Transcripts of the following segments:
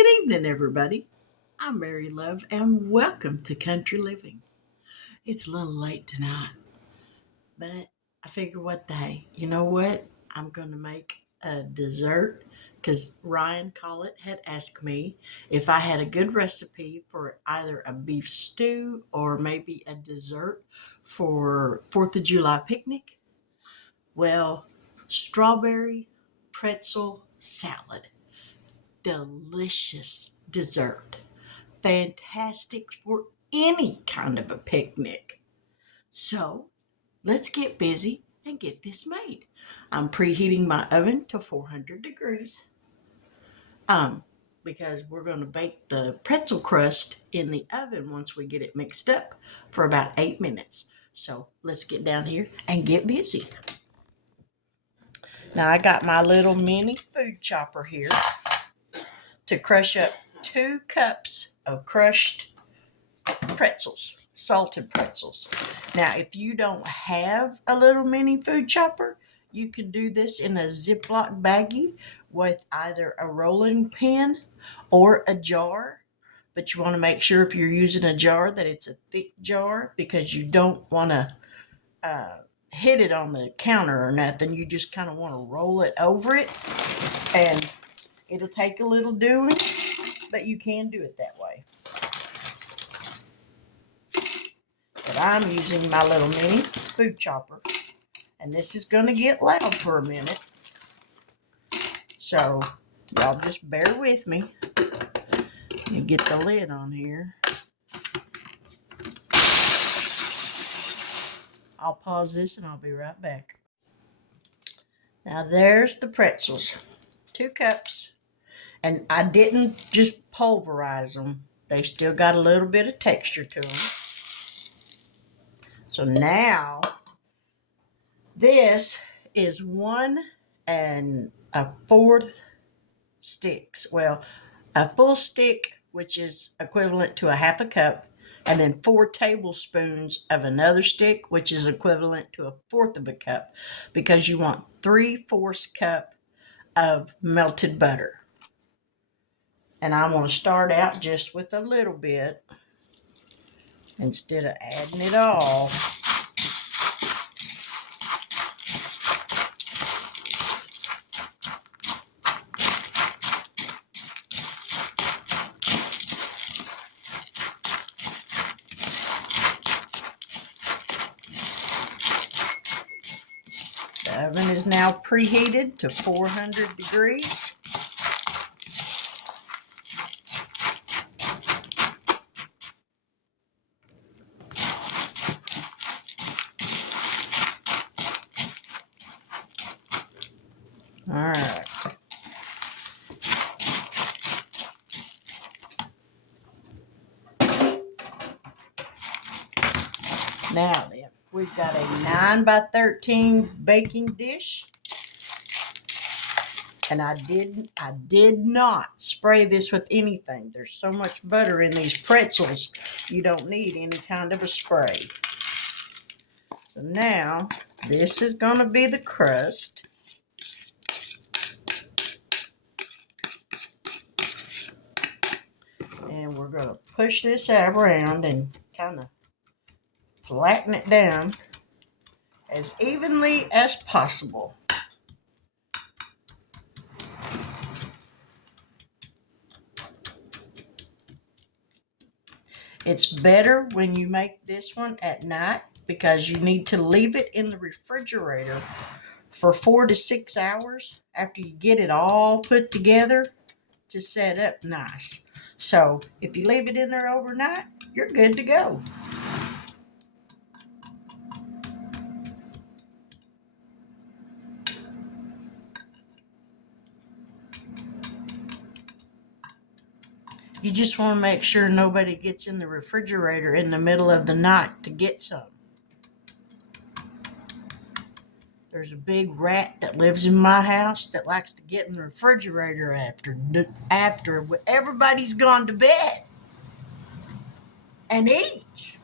Good evening, everybody. I'm Mary Love, and welcome to Country Living. It's a little late tonight, but I figure what the hey, you know what? I'm going to make a dessert because Ryan Collett had asked me if I had a good recipe for either a beef stew or maybe a dessert for 4th of July picnic. Well, strawberry pretzel salad. Delicious dessert. Fantastic for any kind of a picnic. So let's get busy and get this made. I'm preheating my oven to 400 degrees because we're going to bake the pretzel crust in the oven once we get it mixed up for about 8 minutes. So let's get down here and get busy. Now I got my little mini food chopper here to crush up 2 cups of crushed pretzels, salted pretzels. Now, if you don't have a little mini food chopper, you can do this in a Ziploc baggie with either a rolling pin or a jar. But you want to make sure if you're using a jar that it's a thick jar because you don't want to hit it on the counter or nothing. You just kind of want to roll it over it, and it'll take a little doing, but you can do it that way. But I'm using my little mini food chopper, and this is going to get loud for a minute. So y'all just bear with me. Let me get the lid on here. I'll pause this and I'll be right back. Now there's the pretzels. 2 cups. And I didn't just pulverize them. They still got a little bit of texture to them. So now this is 1 1/4 sticks. Well, a full stick, which is equivalent to a 1/2 cup, and then 4 tablespoons of another stick, which is equivalent to 1/4 of a cup, because you want 3/4 cup of melted butter. And I'm going to start out just with a little bit instead of adding it all. The oven is now preheated to 400 degrees. All right. Now then, we've got a 9x13 baking dish. And I did not spray this with anything. There's so much butter in these pretzels, you don't need any kind of a spray. So now, this is going to be the crust. And we're going to push this around and kind of flatten it down as evenly as possible. It's better when you make this one at night because you need to leave it in the refrigerator for 4 to 6 hours after you get it all put together to set up nice. So if you leave it in there overnight, you're good to go. You just want to make sure nobody gets in the refrigerator in the middle of the night to get some. There's a big rat that lives in my house that likes to get in the refrigerator after everybody's gone to bed and eats.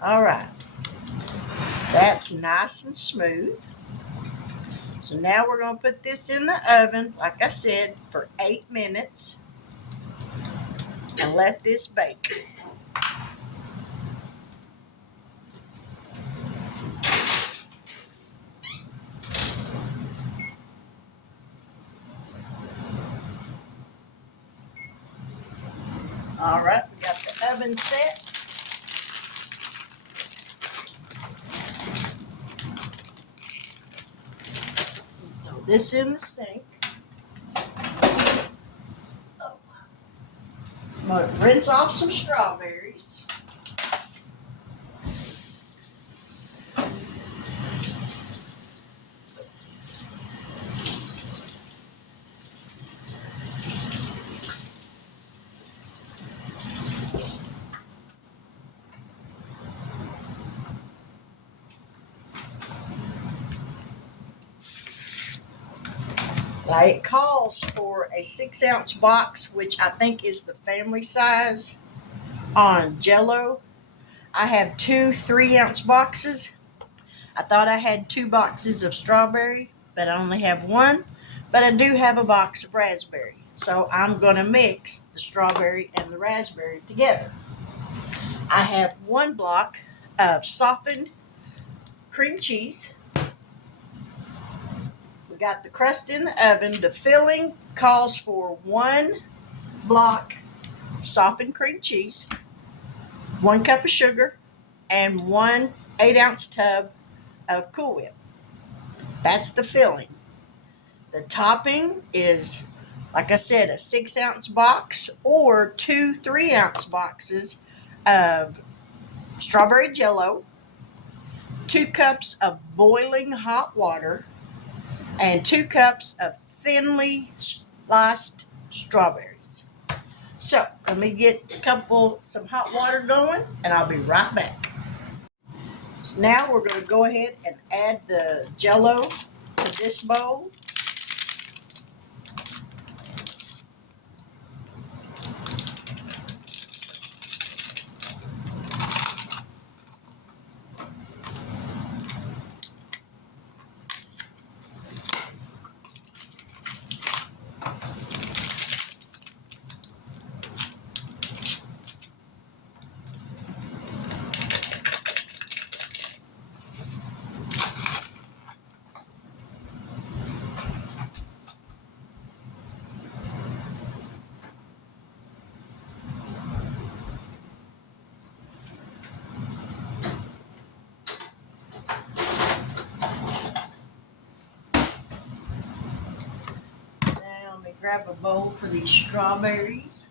All right. That's nice and smooth. So now we're going to put this in the oven, like I said, for 8 minutes and let this bake. All right, we got the oven set. Throw this in the sink. I'm going to rinse off some strawberries. Now it calls for a 6-ounce box, which I think is the family size on Jello. I have 2 3-ounce boxes. I thought I had 2 boxes of strawberry, but I only have 1. But I do have a box of raspberry. So I'm going to mix the strawberry and the raspberry together. I have 1 block of softened cream cheese. We got the crust in the oven. The filling calls for 1 block softened cream cheese, 1 cup of sugar, and 1 8-ounce tub of Cool Whip. That's the filling. The topping is, like I said, a 6-ounce box or 2 3-ounce boxes of strawberry Jello, 2 cups of boiling hot water, and 2 cups of thinly sliced strawberries. So let me get some hot water going, and I'll be right back. Now we're going to go ahead and add the Jello to this bowl. Let me grab a bowl for these strawberries.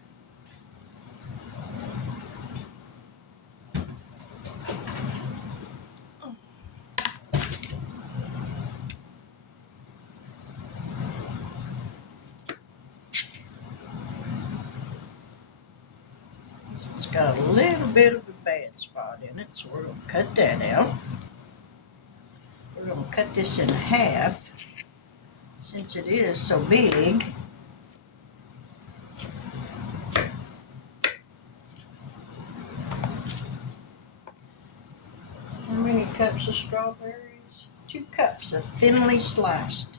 It's got a little bit of a bad spot in it, so we're going to cut that out. We're going to cut this in half since it is so big. How many cups of strawberries? 2 cups of thinly sliced.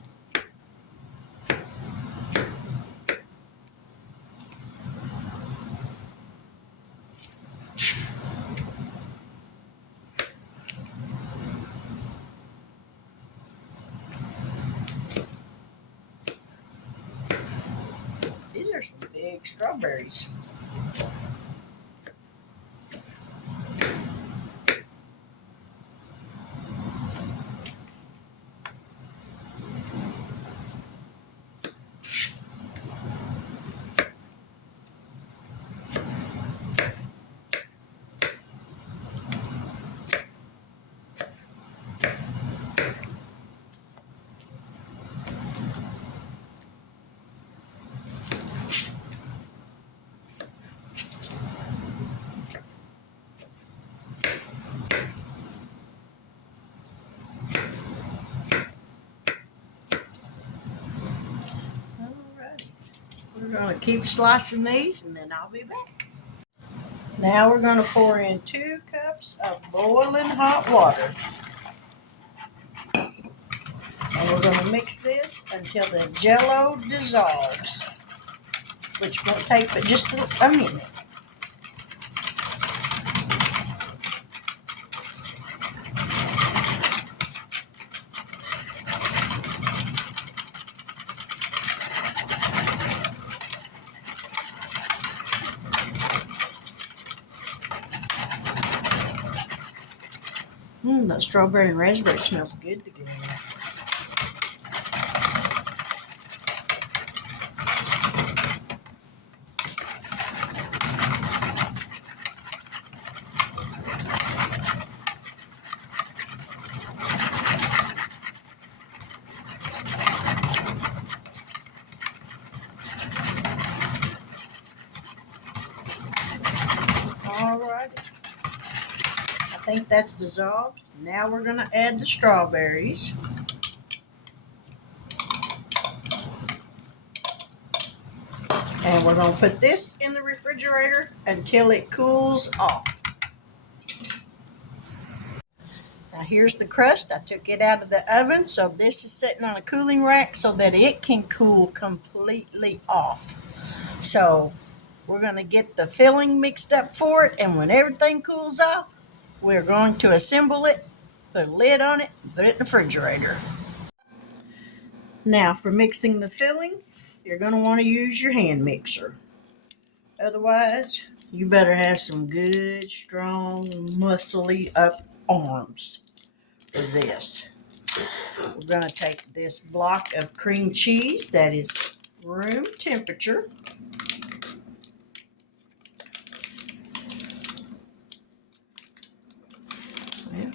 These are some big strawberries. We're going to keep slicing these, and then I'll be back. Now we're going to pour in 2 cups of boiling hot water. And we're going to mix this until the Jello dissolves, which won't take but just a minute. That strawberry and raspberry smells good together. Alright, I think that's dissolved. Now we're going to add the strawberries. And we're going to put this in the refrigerator until it cools off. Now here's the crust. I took it out of the oven, so this is sitting on a cooling rack so that it can cool completely off. So we're going to get the filling mixed up for it, and when everything cools off, we're going to assemble it, put a lid on it, and put it in the refrigerator. Now for mixing the filling, you're going to want to use your hand mixer. Otherwise, you better have some good, strong, muscly up arms for this. We're going to take this block of cream cheese that is room temperature. Well,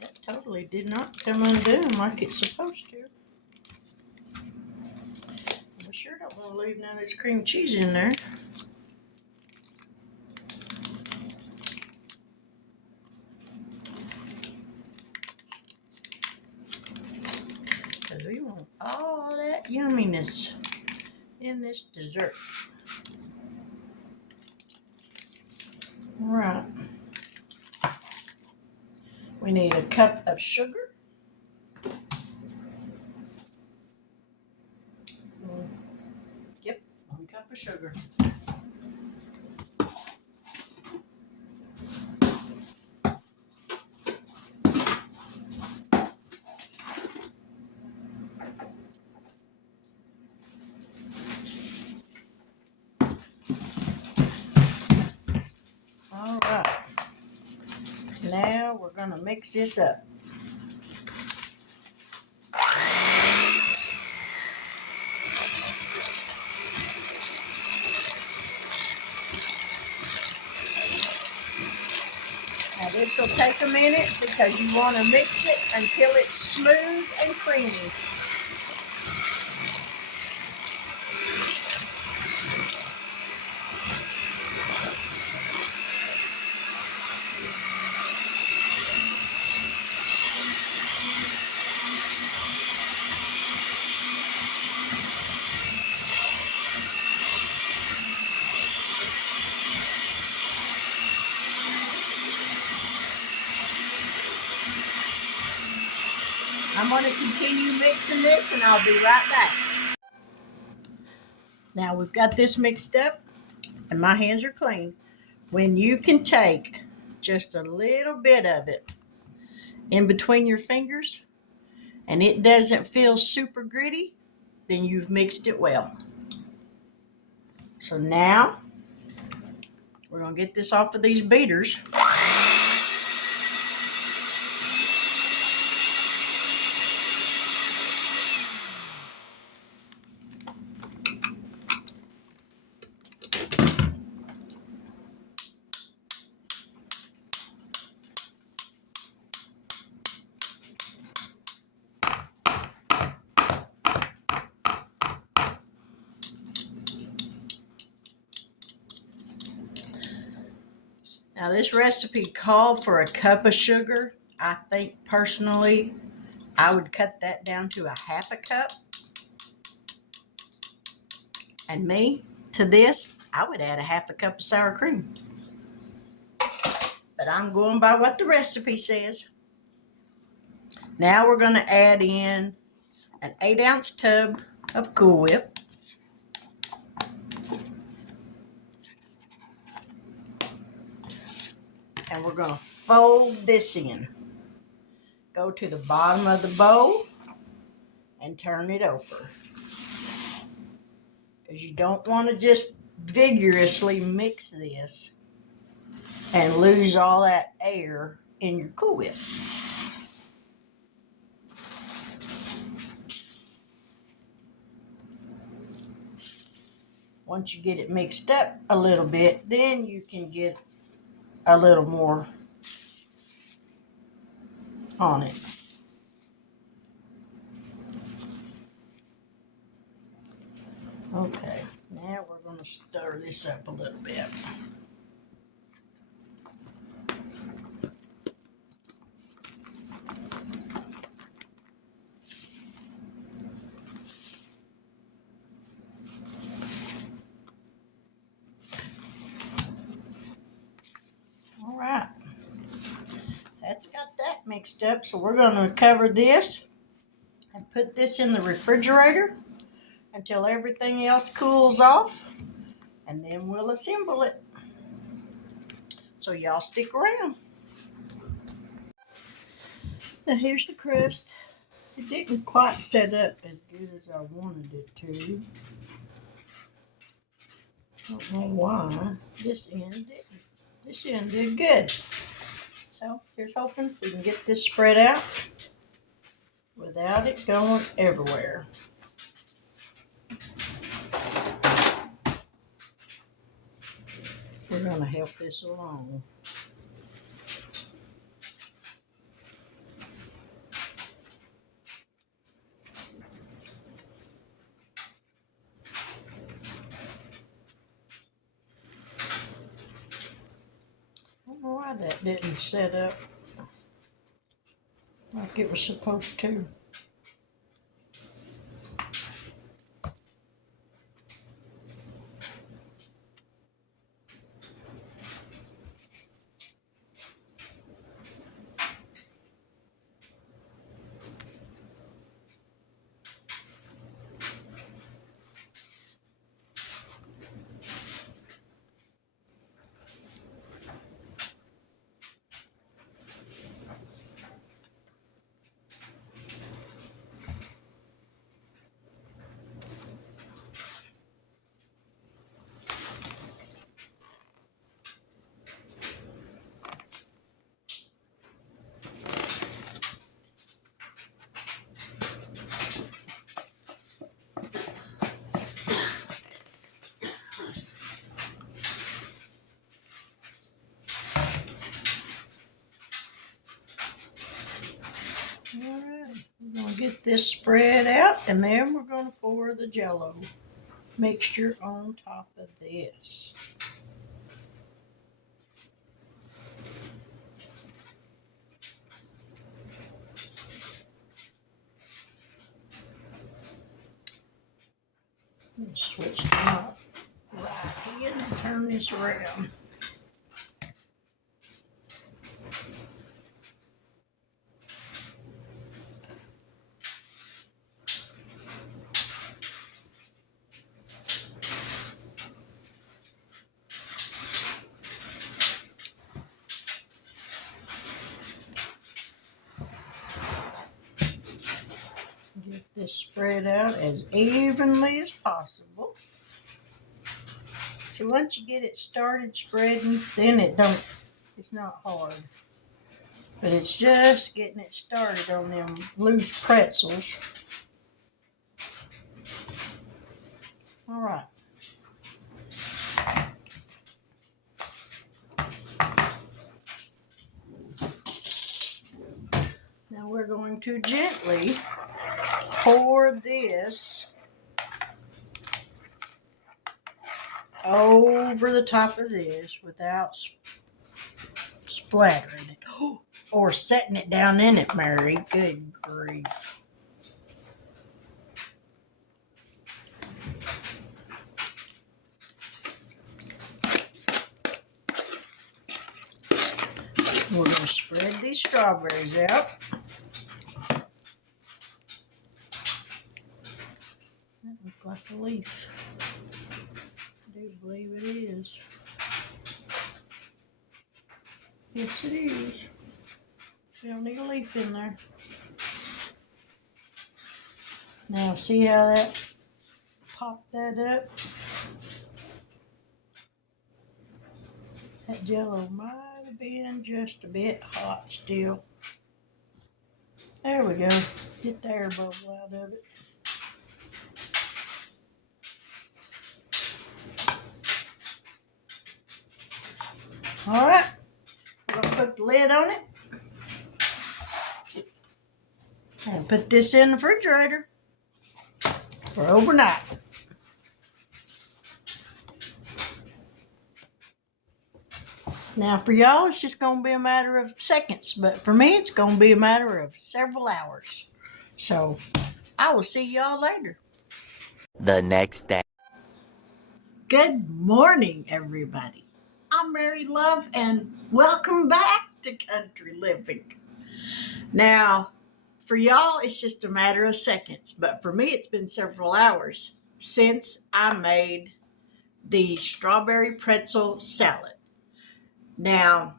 that totally did not come undone like it's supposed to. We sure don't want to leave none of this cream cheese in there. Because we want all that yumminess in this dessert. Right. We need a cup of sugar. Yep, 1 cup of sugar. All right. Now we're going to mix this up. Now this will take a minute because you want to mix it until it's smooth and creamy. I'm going to continue mixing this and I'll be right back. Now we've got this mixed up and my hands are clean. When you can take just a little bit of it in between your fingers and it doesn't feel super gritty, then you've mixed it well. So now we're going to get this off of these beaters. Now this recipe called for a cup of sugar. I think personally I would cut that down to a 1/2 cup. And me, to this, I would add a 1/2 cup of sour cream. But I'm going by what the recipe says. Now we're going to add in an 8-ounce tub of Cool Whip. And we're going to fold this in. Go to the bottom of the bowl and turn it over. Because you don't want to just vigorously mix this and lose all that air in your Cool Whip. Once you get it mixed up a little bit, then you can get a little more on it. Okay, now we're going to stir this up a little bit. All right, that's got that mixed up, so we're going to cover this and put this in the refrigerator until everything else cools off, and then we'll assemble it. So y'all stick around. Now here's the crust. It didn't quite set up as good as I wanted it to. Don't know why. This end did good. So here's hoping we can get this spread out without it going everywhere. We're going to help this along. I don't know why that didn't set up like it was supposed to. Alright, we're going to get this spread out, and then we're going to pour the Jello mixture on top of this. Switch the knob right here and turn this around. Get this spread out as evenly as possible. So once you get it started spreading, then it's not hard. But it's just getting it started on them loose pretzels. All right. Now we're going to gently pour this over the top of this without splattering it or setting it down in it, Mary. Good grief. We're going to spread these strawberries out. like a leaf. I do believe it is. Yes, it is. We don't need a leaf in there. Now, see how that popped that up? That Jello might have been just a bit hot still. There we go. Get the air bubble out of it. All right, we're gonna put the lid on it and put this in the refrigerator for overnight. Now for y'all, it's just gonna be a matter of seconds, but for me, it's gonna be a matter of several hours. So I will see y'all later. The next day. Good morning, everybody. I'm Mary Love, and welcome back to Country Living. Now, for y'all, it's just a matter of seconds, but for me, it's been several hours since I made the strawberry pretzel salad. Now,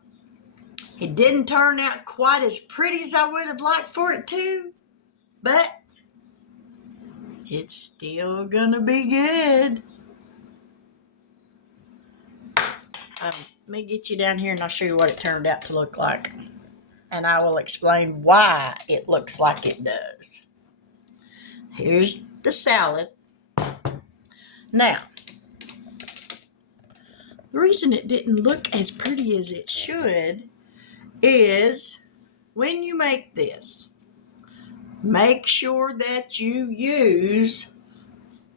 it didn't turn out quite as pretty as I would have liked for it to, but it's still gonna be good. Let me get you down here and I'll show you what it turned out to look like. And I will explain why it looks like it does. Here's the salad. Now, the reason it didn't look as pretty as it should is when you make this, make sure that you use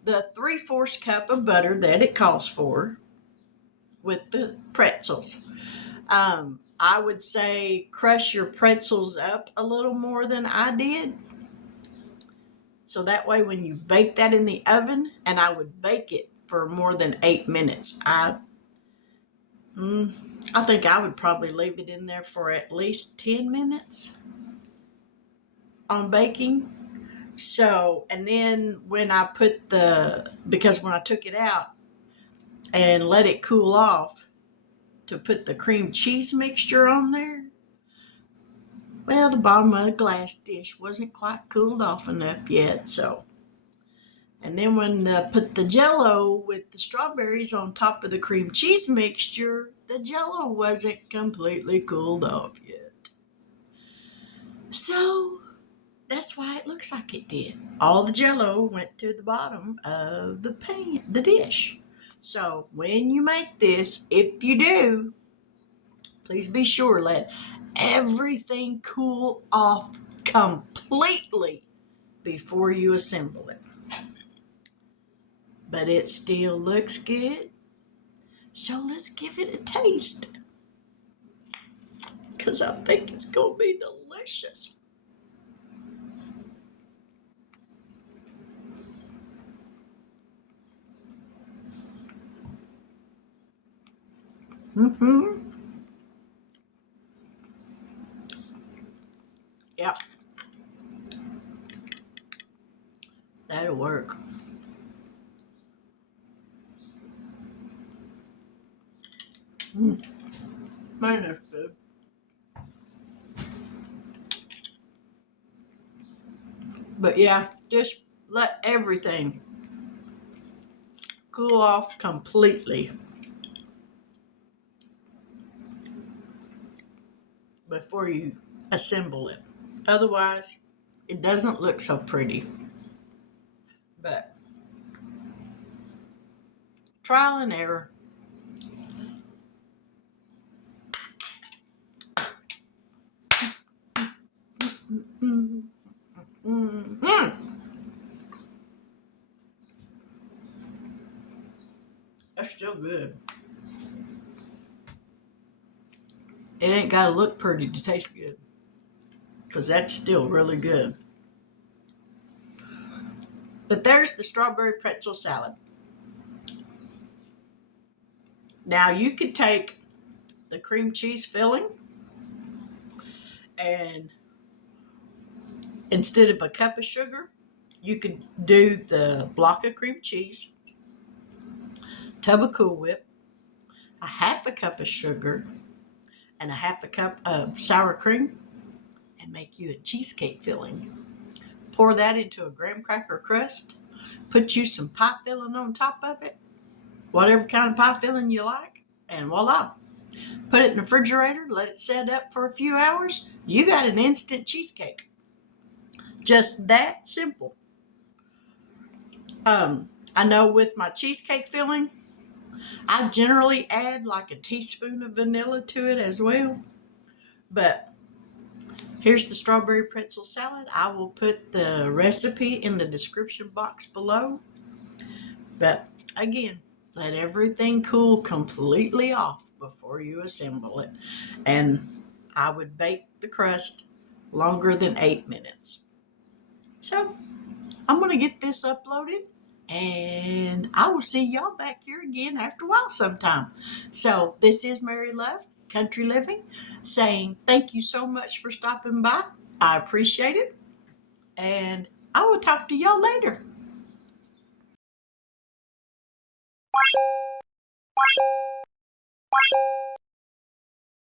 the 3/4 cup of butter that it calls for with the pretzels. I would say crush your pretzels up a little more than I did. So that way when you bake that in the oven, and I would bake it for more than 8 minutes. I think I would probably leave it in there for at least 10 minutes on baking. So, and then when I put because when I took it out and let it cool off to put the cream cheese mixture on there, well, the bottom of the glass dish wasn't quite cooled off enough yet, so. And then when I put the Jello with the strawberries on top of the cream cheese mixture, the Jello wasn't completely cooled off yet. So that's why it looks like it did. All the Jello went to the bottom of the dish. So when you make this, if you do, please be sure let everything cool off completely before you assemble it. But it still looks good. So let's give it a taste. Because I think it's going to be delicious. Yep. That'll work. Man, that's good. But yeah, just let everything cool off completely before you assemble it. Otherwise, it doesn't look so pretty. But trial and error. That's still good. It ain't got to look pretty to taste good, because that's still really good. But there's the strawberry pretzel salad. Now you could take the cream cheese filling and instead of a cup of sugar, You could do the block of cream cheese, tub of Cool Whip, a half a cup of sugar, and a half a cup of sour cream, and make you a cheesecake filling. Pour that into a graham cracker crust. Put you some pie filling on top of it, whatever kind of pie filling you like, and voila. Put it in the refrigerator, let it set up for a few hours. You got an instant cheesecake. Just that simple. I know with my cheesecake filling, I generally add like a teaspoon of vanilla to it as well. But here's the strawberry pretzel salad. I will put the recipe in the description box below. But again, let everything cool completely off before you assemble it. And I would bake the crust longer than 8 minutes. So I'm going to get this uploaded and I will see y'all back here again after a while sometime. So this is Mary Love, Country Living, saying thank you so much for stopping by. I appreciate it. And I will talk to y'all later.